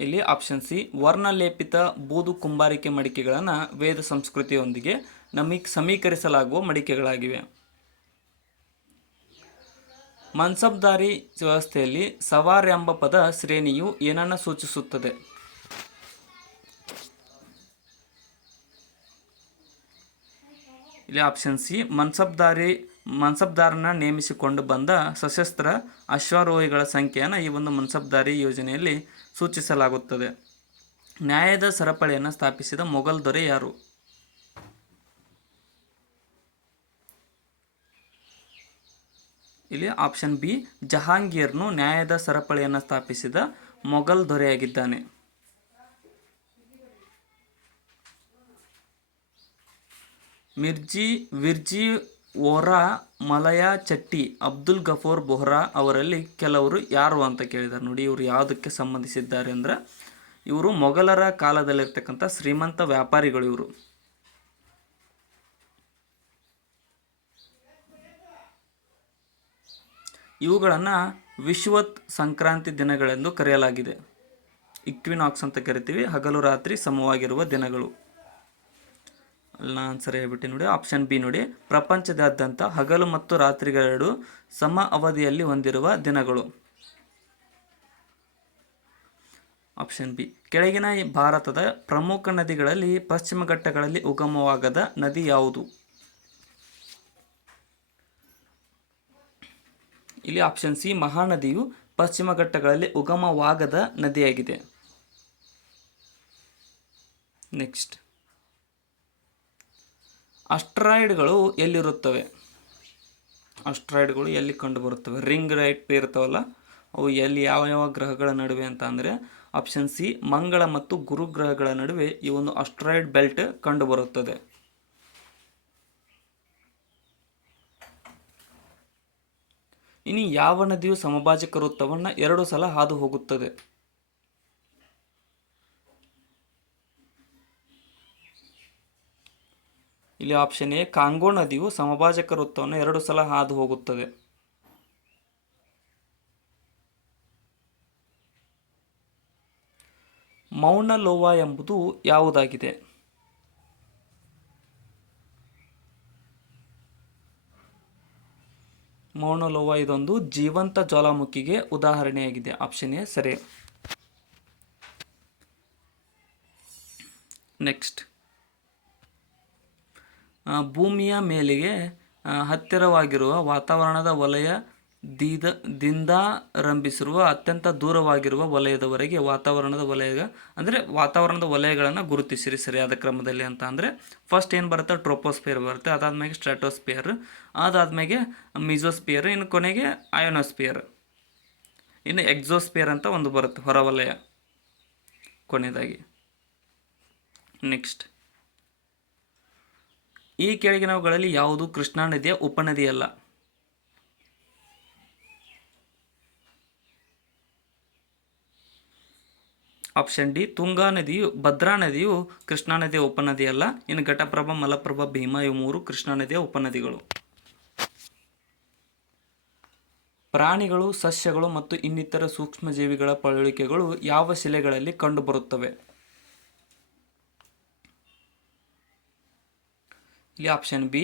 ಇಲ್ಲಿ ಆಪ್ಷನ್ ಸಿ, ವರ್ಣಲೇಪಿತ ಬೂದು ಕುಂಬಾರಿಕೆ ಮಡಿಕೆಗಳನ್ನು ವೇದ ಸಂಸ್ಕೃತಿಯೊಂದಿಗೆ ಸಮೀಕರಿಸಲಾಗುವ ಮಡಿಕೆಗಳಾಗಿವೆ. ಮನ್ಸಬ್ದಾರಿ ವ್ಯವಸ್ಥೆಯಲ್ಲಿ ಸವಾರ್ ಎಂಬ ಪದ ಶ್ರೇಣಿಯು ಏನನ್ನು ಸೂಚಿಸುತ್ತದೆ? ಇಲ್ಲಿ ಆಪ್ಷನ್ ಸಿ, ಮನ್ಸಬ್ದಾರನ ನೇಮಿಸಿಕೊಂಡು ಬಂದ ಸಶಸ್ತ್ರ ಅಶ್ವಾರೋಹಿಗಳ ಸಂಖ್ಯೆಯನ್ನು ಈ ಒಂದು ಮನ್ಸಬ್ದಾರಿ ಯೋಜನೆಯಲ್ಲಿ ಸೂಚಿಸಲಾಗುತ್ತದೆ. ನ್ಯಾಯದ ಸರಪಳಿಯನ್ನು ಸ್ಥಾಪಿಸಿದ ಮೊಘಲ್ ದೊರೆ ಯಾರು? ಇಲ್ಲಿ ಆಪ್ಷನ್ ಬಿ, ಜಹಾಂಗೀರ್ನು ನ್ಯಾಯದ ಸರಪಳಿಯನ್ನು ಸ್ಥಾಪಿಸಿದ ಮೊಘಲ್ ದೊರೆಯಾಗಿದ್ದಾನೆ. ವಿರ್ಜಿ ವೋರಾ, ಮಲಯಾ ಚಟ್ಟಿ, ಅಬ್ದುಲ್ ಗಫೂರ್ ಬೋಹ್ರಾ ಅವರಲ್ಲಿ ಕೆಲವರು ಯಾರು ಅಂತ ಕೇಳಿದ್ದಾರೆ. ನೋಡಿ, ಇವರು ಯಾವುದಕ್ಕೆ ಸಂಬಂಧಿಸಿದ್ದಾರೆ ಅಂದ್ರೆ ಇವರು ಮೊಘಲರ ಕಾಲದಲ್ಲಿರ್ತಕ್ಕಂಥ ಶ್ರೀಮಂತ ವ್ಯಾಪಾರಿಗಳು. ಇವರು ಇವುಗಳನ್ನು ವಿಶ್ವತ್ ಸಂಕ್ರಾಂತಿ ದಿನಗಳೆಂದು ಕರೆಯಲಾಗಿದೆ. ಇಕ್ವಿನಾಕ್ಸ್ ಅಂತ ಕರಿತೀವಿ, ಹಗಲು ರಾತ್ರಿ ಸಮವಾಗಿರುವ ದಿನಗಳು. ಅಲ್ಲ, ಆನ್ಸರ್ ಹೇಳ್ಬಿಟ್ಟು ನೋಡಿ. ಆಪ್ಷನ್ ಬಿ ನೋಡಿ, ಪ್ರಪಂಚದಾದ್ಯಂತ ಹಗಲು ಮತ್ತು ರಾತ್ರಿಗಳೆರಡು ಸಮ ಅವಧಿಯಲ್ಲಿ ಹೊಂದಿರುವ ದಿನಗಳು. ಆಪ್ಷನ್ ಬಿ, ಕೆಳಗಿನ ಭಾರತದ ಪ್ರಮುಖ ನದಿಗಳಲ್ಲಿ ಪಶ್ಚಿಮ ಘಟ್ಟಗಳಲ್ಲಿ ಉಗಮವಾಗದ ನದಿ ಯಾವುದು? ಇಲ್ಲಿ ಆಪ್ಷನ್ ಸಿ, ಮಹಾನದಿಯು ಪಶ್ಚಿಮ ಘಟ್ಟಗಳಲ್ಲಿ ಉಗಮವಾಗದ ನದಿಯಾಗಿದೆ. ನೆಕ್ಸ್ಟ್, ಅಸ್ಟ್ರಾಯ್ಡ್ಗಳು ಎಲ್ಲಿರುತ್ತವೆ? ಅಸ್ಟ್ರಾಯ್ಡ್ಗಳು ಎಲ್ಲಿ ಕಂಡುಬರುತ್ತವೆ? ರಿಂಗ್ ರೈಟ್ ಇರ್ತಾವಲ್ಲ, ಅವು ಎಲ್ಲಿ ಯಾವ ಯಾವ ಗ್ರಹಗಳ ನಡುವೆ ಅಂತ ಅಂದರೆ ಆಪ್ಷನ್ ಸಿ, ಮಂಗಳ ಮತ್ತು ಗುರು ಗ್ರಹಗಳ ನಡುವೆ ಈ ಒಂದು ಅಸ್ಟ್ರಾಯ್ಡ್ ಬೆಲ್ಟ್ ಕಂಡುಬರುತ್ತದೆ. ಇನ್ನು ಯಾವ ನದಿಯು ಸಮಭಾಜಕ ವೃತ್ತವನ್ನು 2 ಸಲ ಹಾದು ಹೋಗುತ್ತದೆ? ಇಲ್ಲಿ ಆಪ್ಷನ್ ಎ, ಕಾಂಗೋ ನದಿಯು ಸಮಭಾಜಕ ವೃತ್ತವನ್ನು 2 ಸಲ ಹಾದು ಹೋಗುತ್ತದೆ. ಮೌನ ಲೋವಾ ಎಂಬುದು ಯಾವುದಾಗಿದೆ? ಮೌನ ಲೋವಾ ಇದೊಂದು ಜೀವಂತ ಜ್ವಾಲಾಮುಖಿಗೆ ಉದಾಹರಣೆಯಾಗಿದೆ. ಆಪ್ಷನ್ ಎ ಸರಿ. ನೆಕ್ಸ್ಟ್, ಭೂಮಿಯ ಮೇಲೆಗೆ ಹತ್ತಿರವಾಗಿರುವ ವಾತಾವರಣದ ವಲಯದಿಂದಾರಂಭಿಸಿರುವ ಅತ್ಯಂತ ದೂರವಾಗಿರುವ ವಲಯದವರೆಗೆ ವಾತಾವರಣದ ವಲಯಗಳನ್ನು ಗುರುತಿಸಿರಿ ಸರಿಯಾದ ಕ್ರಮದಲ್ಲಿ ಅಂತ ಅಂದರೆ ಫಸ್ಟ್ ಏನು ಬರುತ್ತೆ? ಟ್ರೋಪೋಸ್ಫಿಯರ್ ಬರುತ್ತೆ, ಅದಾದ್ಮೇಲೆ ಸ್ಟ್ರಾಟೋಸ್ಫಿಯರ್, ಅದಾದ್ಮೇಲೆ ಮಿಜೋಸ್ಫಿಯರ್, ಇನ್ನು ಕೊನೆಗೆ ಅಯೋನೋಸ್ಫಿಯರ್, ಇನ್ನು ಎಕ್ಸೋಸ್ಫಿಯರ್ ಅಂತ ಒಂದು ಬರುತ್ತೆ ಹೊರವಲಯ ಕೊನೆಯದಾಗಿ. ನೆಕ್ಸ್ಟ್, ಈ ಕೆಳಗಿನವುಗಳಲ್ಲಿ ಯಾವುದು ಕೃಷ್ಣಾ ನದಿಯ ಉಪನದಿಯಲ್ಲ? ಆಪ್ಷನ್ ಡಿ, ತುಂಗಾ ನದಿಯು ಭದ್ರಾ ನದಿಯು ಕೃಷ್ಣಾ ನದಿಯ ಉಪನದಿಯಲ್ಲ. ಇನ್ನು ಘಟಪ್ರಭಾ, ಮಲಪ್ರಭಾ, ಭೀಮಾ ಇವು 3 ಕೃಷ್ಣಾ ನದಿಯ ಉಪನದಿಗಳು. ಪ್ರಾಣಿಗಳು, ಸಸ್ಯಗಳು ಮತ್ತು ಇನ್ನಿತರ ಸೂಕ್ಷ್ಮಜೀವಿಗಳ ಪಳೆಯುಳಿಕೆಗಳು ಯಾವ ಶಿಲೆಗಳಲ್ಲಿ ಕಂಡುಬರುತ್ತವೆ? ಇಲ್ಲಿ ಆಪ್ಷನ್ ಬಿ,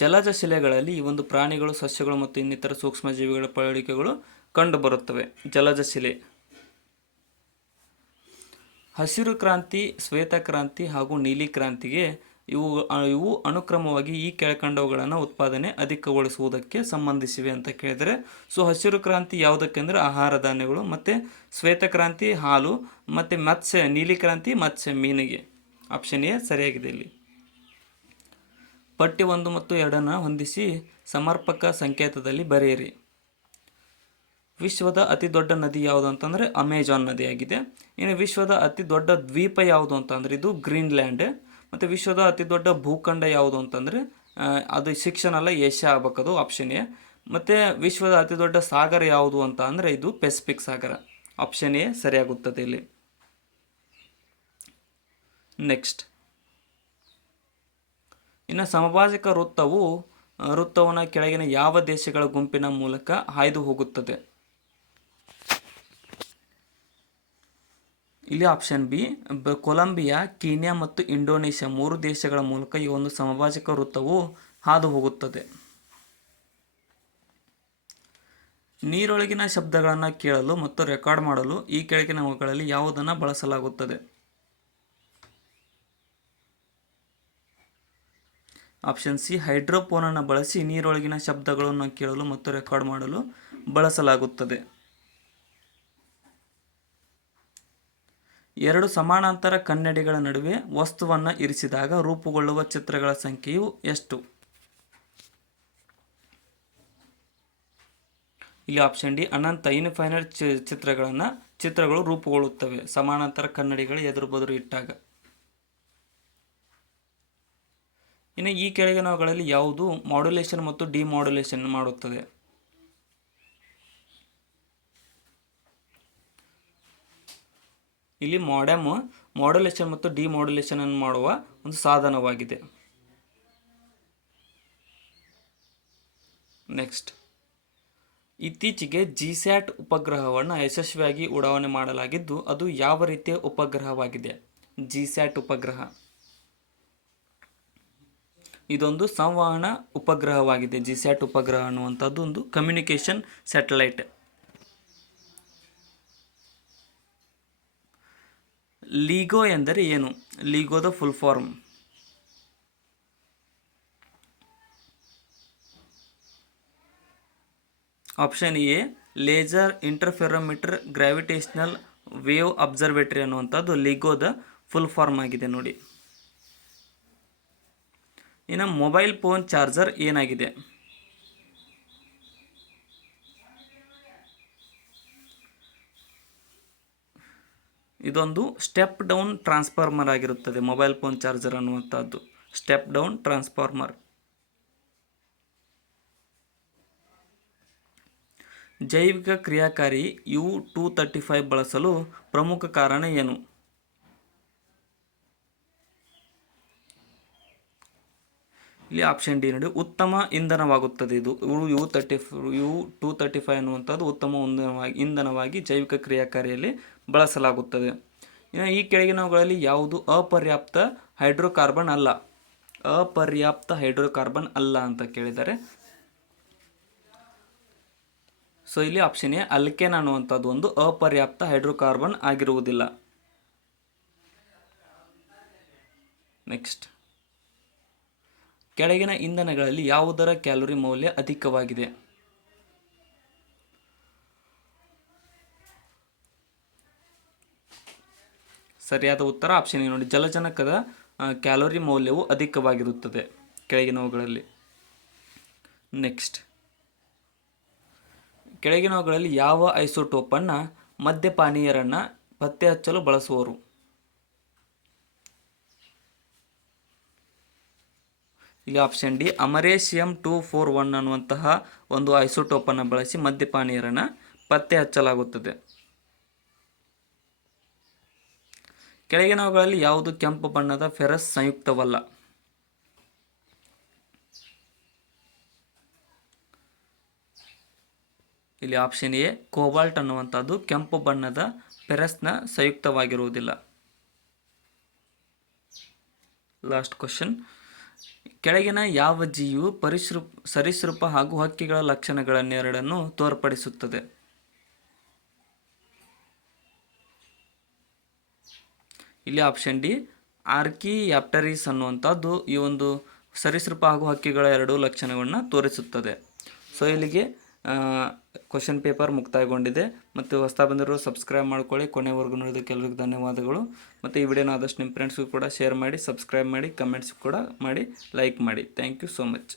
ಜಲಜ ಶಿಲೆಗಳಲ್ಲಿ ಈ ಒಂದು ಪ್ರಾಣಿಗಳು, ಸಸ್ಯಗಳು ಮತ್ತು ಇನ್ನಿತರ ಸೂಕ್ಷ್ಮಜೀವಿಗಳ ಪಳೆಯುಳಿಕೆಗಳು ಕಂಡುಬರುತ್ತವೆ. ಜಲಜ ಶಿಲೆ. ಹಸಿರು ಕ್ರಾಂತಿ, ಶ್ವೇತ ಕ್ರಾಂತಿ ಹಾಗೂ ನೀಲಿ ಕ್ರಾಂತಿಗೆ ಇವು ಅನುಕ್ರಮವಾಗಿ ಈ ಕೆಳಕಂಡವುಗಳನ್ನು ಉತ್ಪಾದನೆ ಅಧಿಕಗೊಳಿಸುವುದಕ್ಕೆ ಸಂಬಂಧಿಸಿವೆ ಅಂತ ಕೇಳಿದರೆ, ಸೊ ಹಸಿರು ಕ್ರಾಂತಿ ಯಾವುದಕ್ಕೆ ಅಂದರೆ ಆಹಾರ ಧಾನ್ಯಗಳು, ಮತ್ತು ಶ್ವೇತ ಕ್ರಾಂತಿ ಹಾಲು, ಮತ್ತು ಮತ್ಸ್ಯ, ನೀಲಿ ಕ್ರಾಂತಿ ಮತ್ಸ್ಯ ಮೀನಿಗೆ. ಆಪ್ಷನ್ ಎ ಸರಿಯಾಗಿದೆ. ಇಲ್ಲಿ ಪಟ್ಟಿ 1 ಮತ್ತು 2 ಹೊಂದಿಸಿ ಸಮರ್ಪಕ ಸಂಕೇತದಲ್ಲಿ ಬರೆಯಿರಿ. ವಿಶ್ವದ ಅತಿ ದೊಡ್ಡ ನದಿ ಯಾವುದು ಅಂತಂದರೆ ಅಮೆಜಾನ್ ನದಿಯಾಗಿದೆ. ಇನ್ನು ವಿಶ್ವದ ಅತಿ ದೊಡ್ಡ ದ್ವೀಪ ಯಾವುದು ಅಂತಂದರೆ ಇದು ಗ್ರೀನ್ಲ್ಯಾಂಡ್. ಮತ್ತು ವಿಶ್ವದ ಅತಿ ದೊಡ್ಡ ಭೂಖಂಡ ಯಾವುದು ಅಂತಂದರೆ ಅದು ಶಿಕ್ಷಣ ಅಲ್ಲ, ಏಷ್ಯಾ ಆಗಬೇಕದು, ಆಪ್ಷನ್ ಎ. ಮತ್ತು ವಿಶ್ವದ ಅತಿ ದೊಡ್ಡ ಸಾಗರ ಯಾವುದು ಅಂತ ಅಂದರೆ ಇದು ಪೆಸಿಫಿಕ್ ಸಾಗರ. ಆಪ್ಷನ್ ಎ ಸರಿಯಾಗುತ್ತದೆ ಇಲ್ಲಿ. ನೆಕ್ಸ್ಟ್, ಇನ್ನು ಸಮಭಾಜಕ ವೃತ್ತವನ್ನು ಕೆಳಗಿನ ಯಾವ ದೇಶಗಳ ಗುಂಪಿನ ಮೂಲಕ ಹಾಯ್ದು ಹೋಗುತ್ತದೆ? ಇಲ್ಲಿ ಆಪ್ಷನ್ ಬಿ, ಕೊಲಂಬಿಯಾ, ಕೀನ್ಯಾ ಮತ್ತು ಇಂಡೋನೇಷ್ಯಾ 3 ದೇಶಗಳ ಮೂಲಕ ಈ ಒಂದು ಸಮಭಾಜಕ ವೃತ್ತವು ಹಾದು ಹೋಗುತ್ತದೆ. ನೀರೊಳಗಿನ ಶಬ್ದಗಳನ್ನು ಕೇಳಲು ಮತ್ತು ರೆಕಾರ್ಡ್ ಮಾಡಲು ಈ ಕೆಳಗಿನವುಗಳಲ್ಲಿ ಯಾವುದನ್ನು ಬಳಸಲಾಗುತ್ತದೆ? ಆಪ್ಷನ್ ಸಿ, ಹೈಡ್ರೋಫೋನನ್ನು ಬಳಸಿ ನೀರೊಳಗಿನ ಶಬ್ದಗಳನ್ನು ಕೇಳಲು ಮತ್ತು ರೆಕಾರ್ಡ್ ಮಾಡಲು ಬಳಸಲಾಗುತ್ತದೆ. 2 ಸಮಾನಾಂತರ ಕನ್ನಡಿಗಳ ನಡುವೆ ವಸ್ತುವನ್ನು ಇರಿಸಿದಾಗ ರೂಪುಗೊಳ್ಳುವ ಚಿತ್ರಗಳ ಸಂಖ್ಯೆಯು ಎಷ್ಟು? ಇಲ್ಲಿ ಆಪ್ಷನ್ ಡಿ, ಅನಂತ ಇನ್ಫೈನೈಟ್ ಚಿತ್ರಗಳು ರೂಪುಗೊಳ್ಳುತ್ತವೆ ಸಮಾನಾಂತರ ಕನ್ನಡಿಗಳು ಎದುರು ಬದುರು ಇಟ್ಟಾಗ. ಇನ್ನು ಈ ಕೆಳಗಿನವುಗಳಲ್ಲಿ ಯಾವುದು ಮಾಡ್ಯುಲೇಷನ್ ಮತ್ತು ಡಿಮಾಡ್ಯುಲೇಷನ್ ಮಾಡುತ್ತದೆ? ಇಲ್ಲಿ ಮೋಡೆಮ್ ಮಾಡ್ಯುಲೇಷನ್ ಮತ್ತು ಡಿಮಾಡ್ಯುಲೇಷನ್ ಅನ್ನು ಮಾಡುವ ಒಂದು ಸಾಧನವಾಗಿದೆ. ನೆಕ್ಸ್ಟ್, ಇತ್ತೀಚೆಗೆ ಜಿಸ್ಯಾಟ್ ಉಪಗ್ರಹವನ್ನು ಯಶಸ್ವಿಯಾಗಿ ಉಡಾವಣೆ ಮಾಡಲಾಗಿದ್ದು ಅದು ಯಾವ ರೀತಿಯ ಉಪಗ್ರಹವಾಗಿದೆ? ಜಿಸ್ಯಾಟ್ ಉಪಗ್ರಹ ಇದೊಂದು ಸಂವಹನ ಉಪಗ್ರಹವಾಗಿದೆ. ಜಿಸ್ಯಾಟ್ ಉಪಗ್ರಹ ಅನ್ನುವಂಥದ್ದು ಒಂದು ಕಮ್ಯುನಿಕೇಷನ್ ಸ್ಯಾಟಲೈಟ್. ಲೀಗೋ ಎಂದರೆ ಏನು? ಲೀಗೋದ full form. Option A, laser interferometer gravitational wave observatory ಅನ್ನುವಂಥದ್ದು ಲೀಗೋದ ಫುಲ್ ಫಾರ್ಮ್ ಆಗಿದೆ ನೋಡಿ. ಇನ್ನು ಮೊಬೈಲ್ ಫೋನ್ ಚಾರ್ಜರ್ ಏನಾಗಿದೆ? ಇದೊಂದು ಸ್ಟೆಪ್ ಡೌನ್ ಟ್ರಾನ್ಸ್ಫಾರ್ಮರ್ ಆಗಿರುತ್ತದೆ. ಮೊಬೈಲ್ ಫೋನ್ ಚಾರ್ಜರ್ ಅನ್ನುವಂಥದ್ದು ಸ್ಟೆಪ್ ಡೌನ್ ಟ್ರಾನ್ಸ್ಫಾರ್ಮರ್. ಜೈವಿಕ ಕ್ರಿಯಾಕಾರಿ U-235 ಬಳಸಲು ಪ್ರಮುಖ ಕಾರಣ ಏನು? ಇಲ್ಲಿ ಆಪ್ಷನ್ ಡಿ ನೋಡಿ, ಉತ್ತಮ ಇಂಧನವಾಗುತ್ತದೆ. ಇದು U-235 ಅನ್ನುವಂಥದ್ದು ಉತ್ತಮ ಇಂಧನವಾಗಿ ಜೈವಿಕ ಕ್ರಿಯಾಕಾರಿಯಲ್ಲಿ ಬಳಸಲಾಗುತ್ತದೆ. ಇನ್ನು ಈ ಕೆಳಗಿನವುಗಳಲ್ಲಿ ಯಾವುದು ಅಪರ್ಯಾಪ್ತ ಹೈಡ್ರೋಕಾರ್ಬನ್ ಅಲ್ಲ? ಅಪರ್ಯಾಪ್ತ ಹೈಡ್ರೋಕಾರ್ಬನ್ ಅಲ್ಲ ಅಂತ ಕೇಳಿದ್ದಾರೆ. ಸೊ ಇಲ್ಲಿ ಆಪ್ಷನ್ ಎ, ಅಲ್ಕೇನ್ ಅನ್ನುವಂಥದ್ದು ಒಂದು ಅಪರ್ಯಾಪ್ತ ಹೈಡ್ರೋಕಾರ್ಬನ್ ಆಗಿರುವುದಿಲ್ಲ. ನೆಕ್ಸ್ಟ್, ಕೆಳಗಿನ ಇಂಧನಗಳಲ್ಲಿ ಯಾವುದರ ಕ್ಯಾಲೋರಿ ಮೌಲ್ಯ ಅಧಿಕವಾಗಿದೆ? ಸರಿಯಾದ ಉತ್ತರ ಆಪ್ಷನ್ ಎ ನೋಡಿ, ಜಲಜನಕದ ಕ್ಯಾಲೋರಿ ಮೌಲ್ಯವು ಅಧಿಕವಾಗಿರುತ್ತದೆ ಕೆಳಗಿನವುಗಳಲ್ಲಿ. ನೆಕ್ಸ್ಟ್, ಕೆಳಗಿನವುಗಳಲ್ಲಿ ಯಾವ ಐಸೋಟೋಪನ್ನು ಮದ್ಯಪಾನೀಯರನ್ನು ಪತ್ತೆ ಹಚ್ಚಲು ಬಳಸುವರು? ಇಲ್ಲಿ ಆಪ್ಷನ್ ಡಿ, ಅಮರೇಶಿಯಂ-241 ಅನ್ನುವಂತಹ ಒಂದು ಐಸೋಟೋಪನ್ನು ಬಳಸಿ ಮದ್ಯಪಾನೀಯರನ್ನು ಪತ್ತೆ ಹಚ್ಚಲಾಗುತ್ತದೆ. ಕೆಳಗಿನವುಗಳಲ್ಲಿ ಯಾವುದು ಕೆಂಪು ಬಣ್ಣದ ಫೆರಸ್ ಸಂಯುಕ್ತವಲ್ಲ? ಇಲ್ಲಿ ಆಪ್ಷನ್ ಎ ಕೋಬಾಲ್ಟ್ ಅನ್ನುವಂಥದ್ದು ಕೆಂಪು ಬಣ್ಣದ ಫೆರಸ್ನ ಸಂಯುಕ್ತವಾಗಿರುವುದಿಲ್ಲ. ಲಾಸ್ಟ್ ಕ್ವಶನ್, ಕೆಳಗಿನ ಯಾವ ಜೀವಿಯು ಸರೀಸೃಪ ಹಾಗೂ ಹಕ್ಕಿಗಳ ಲಕ್ಷಣಗಳನ್ನೆರಡನ್ನು ತೋರ್ಪಡಿಸುತ್ತದೆ? ಇಲ್ಲಿ ಆಪ್ಷನ್ ಡಿ ಆರ್ಕಿಯಾಪ್ಟೆರಿಸ್ ಅನ್ನುವಂಥದ್ದು ಈ ಒಂದು ಸರೀಸೃಪ ಹಾಗೂ ಹಕ್ಕಿಗಳ ಎರಡು ಲಕ್ಷಣಗಳನ್ನ ತೋರಿಸುತ್ತದೆ. ಸೊ ಇಲ್ಲಿಗೆ ಕ್ವಶನ್ ಪೇಪರ್ ಮುಕ್ತಾಯಗೊಂಡಿದೆ. ಮತ್ತು ಹೊಸ ಬಂದಿರೋ ಸಬ್ಸ್ಕ್ರೈಬ್ ಮಾಡ್ಕೊಳ್ಳಿ. ಕೊನೆವರೆಗೂ ನೋಡೋದಕ್ಕೆ ಎಲ್ಲರಿಗೂ ಧನ್ಯವಾದಗಳು. ಮತ್ತು ಈ ವಿಡಿಯೋನ ಆದಷ್ಟು ನಿಮ್ಮ ಫ್ರೆಂಡ್ಸ್ಗೂ ಕೂಡ ಶೇರ್ ಮಾಡಿ, ಸಬ್ಸ್ಕ್ರೈಬ್ ಮಾಡಿ, ಕಮೆಂಟ್ಸ್ ಕೂಡ ಮಾಡಿ, ಲೈಕ್ ಮಾಡಿ. Thank you so much.